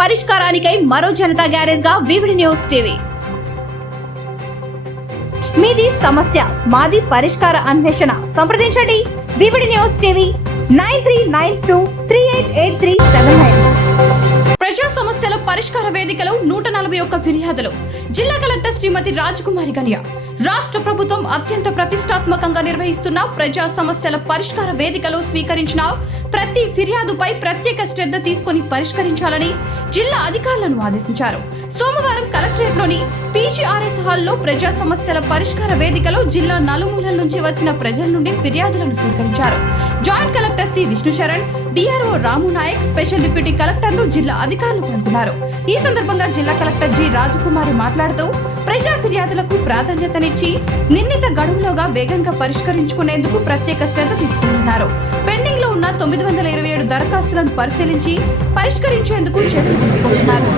పరిష్కారానికై మరో జనతా గ్యారేజ్గా VVD news TV. మీది సమస్య మాది పరిష్కార అన్వేషణ. సంప్రదించండి. VVD news TV nine three nine two three eight eight three seven nine. పరిష్కార వేదికలో నూట నలభై ఒక్క ఫిర్యాదులు. జిల్లా కలెక్టర్ శ్రీమతి రాజకుమారి గనియ రాష్ట్ర ప్రభుత్వం అత్యంత ప్రతిష్టాత్మకంగా నిర్వహిస్తున్న ప్రజా సమస్యల పరిష్కార వేదికలో స్వీకరించిన ప్రతి ఫిర్యాదుపై ప్రత్యేక శ్రద్ధ తీసుకొని పరిష్కరించాలని జిల్లా అధికారులను ఆదేశించారు. సోమవారం కలెక్టరేట్లోని పీజీఆర్ఎస్ హాల్లో ప్రజా సమస్యల పరిష్కార వేదికలో జిల్లా నలుమూలల నుంచి వచ్చిన ప్రజల నుండి ఫిర్యాదులను స్వీకరించారు. Joint collector C. Vishnusharan DRO Ramu Nayak special deputy కలెక్టర్లు జిల్లా అధికారులు పాల్గొన్నారు. ఈ సందర్భంగా జిల్లా కలెక్టర్ జి. రాజకుమారి మాట్లాడుతూ ప్రజా ఫిర్యాదులకు ప్రాధాన్యతనిచ్చి నిర్ణీత గడువులోగా వేగంగా పరిష్కరించుకునేందుకు ప్రత్యేక శ్రద్ధ తీసుకుంటున్నారు. పెండింగ్లో ఉన్న తొమ్మిది వందల ఇరవై ఏడు దరఖాస్తులను పరిశీలించి పరిష్కరించేందుకు చర్యలు తీసుకుంటున్నారు.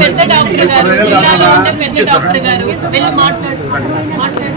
పెద్ద డాక్టర్ గారు జిల్లాలో పెద్ద డాక్టర్ గారు వెళ్ళి మాట్లాడు మాట్లాడు.